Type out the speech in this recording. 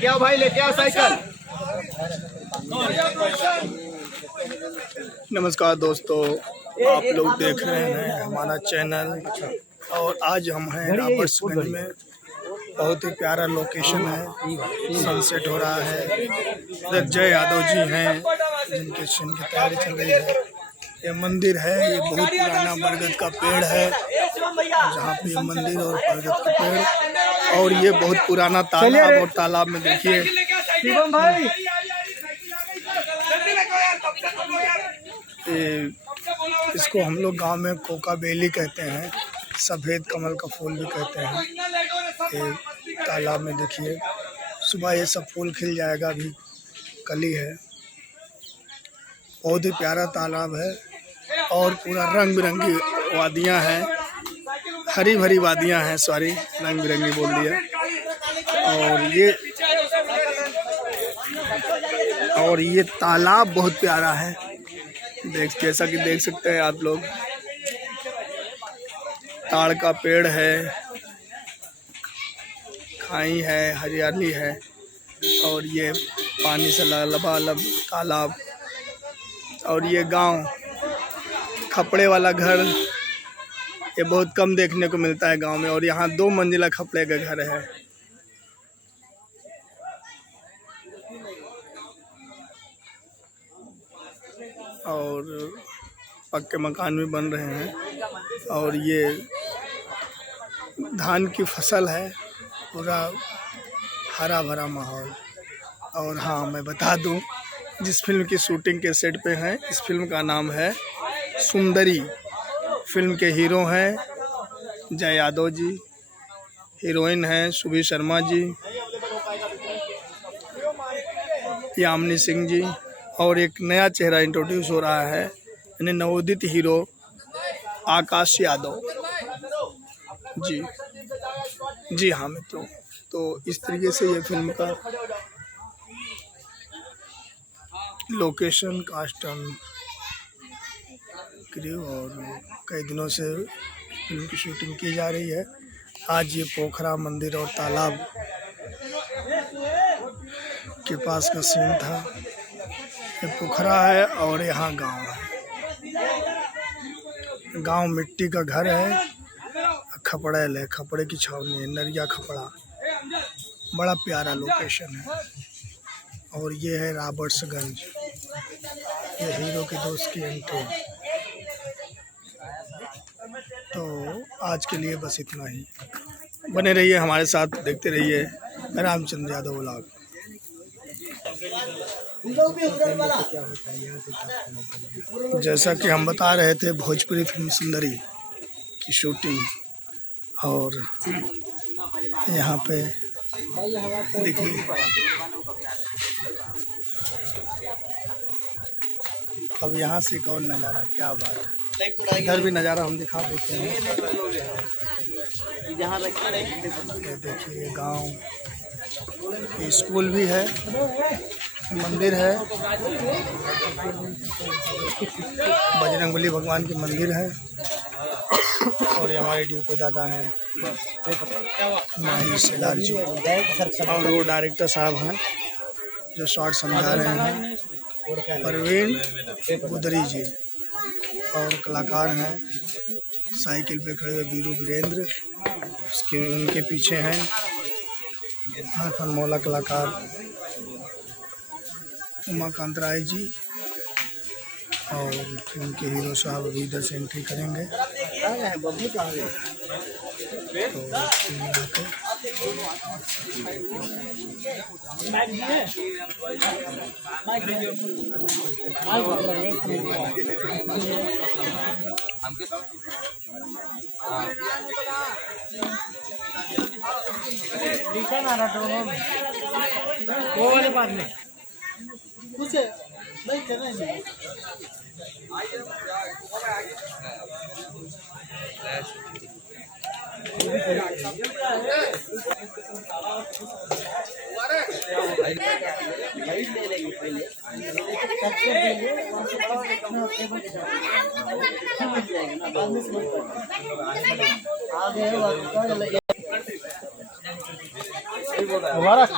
लेके आओ भाई, लेके आओ साइकिल। नमस्कार दोस्तों, आप लोग देख रहे हैं हमारा चैनल। और आज हम हैं रॉबर्ट्सगंज में। बहुत ही प्यारा लोकेशन है, सनसेट हो रहा है। इधर जय यादव जी हैं जिनके सीन की तैयारी चल रही है। ये मंदिर है, ये बहुत पुराना बरगद का पेड़ है जहाँ पे ये मंदिर और बरगद का पेड़। और ये बहुत पुराना तालाब, और तालाब में देखिए इसको हम लोग गांव में कोका बेली कहते हैं, सफ़ेद कमल का फूल भी कहते हैं। ये तालाब में देखिए सुबह ये सब फूल खिल जाएगा, अभी कली है। बहुत ही प्यारा तालाब है और पूरा रंग बिरंगी वादियाँ हैं, हरी भरी वादियाँ हैं, सॉरी रंग बिरंगी बोल दिया। और ये तालाब बहुत प्यारा है, जैसा कि देख सकते हैं आप लोग। ताड़ का पेड़ है, खाई है, हरियाली है, और ये पानी से लबालब तालाब। और ये गांव, खपड़े वाला घर ये बहुत कम देखने को मिलता है गांव में। और यहाँ 2 मंजिला खपड़े का घर है। और पक्के मकान भी बन रहे हैं। और ये धान की फसल है, पूरा हरा भरा माहौल। और हाँ, मैं बता दूं, जिस फिल्म की शूटिंग के सेट पे हैं, इस फिल्म का नाम है सुंदरी। फिल्म के हीरो हैं जय यादव जी, हीरोइन हैं सुभी शर्मा जी, यामिनी सिंह जी, और एक नया चेहरा इंट्रोड्यूस हो रहा है, यानी नवोदित हीरो आकाश यादव जी। जी हाँ मित्रों, तो इस तरीके से ये फिल्म का लोकेशन, कास्टम, क्रू, और कई दिनों से फिल्म की शूटिंग की जा रही है। आज ये पोखरा मंदिर और तालाब के पास का सीन था। ये पोखरा है और यहाँ गांव है। गांव मिट्टी का घर है, खपड़ेल है, खपड़े की छावनी है, नरिया खपड़ा। बड़ा प्यारा लोकेशन है। और ये है रॉबर्ट्सगंज, ये हीरो के दोस्त की एंट्री। तो आज के लिए बस इतना ही। बने रहिए हमारे साथ, देखते रहिए रामचंद्र यादव व्लॉग। जैसा कि हम बता रहे थे, भोजपुरी फिल्म सुंदरी की शूटिंग, और यहाँ पे देखिए अब यहाँ से एक और नज़ारा, क्या बात है। इधर भी नज़ारा हम दिखा देते हैं। ये देखिए गांव, स्कूल भी है, मंदिर है, बजरंगबली भगवान की मंदिर है। और ये हमारे ड्यूटी दादा हैं माही सेलार जी, और वो डायरेक्टर साहब हैं जो शॉर्ट समझा रहे हैं, परवीन बुदरी जी। और कलाकार हैं साइकिल पे खड़े हुए वीरू वीरेंद्र, उनके पीछे हैं अनमोला कलाकार उमाकांत राय जी। और फिल्म के हीरो साहब अभी इधर से एंट्री करेंगे। वो वाले पास में कुछ नहीं करना है। मुबारक।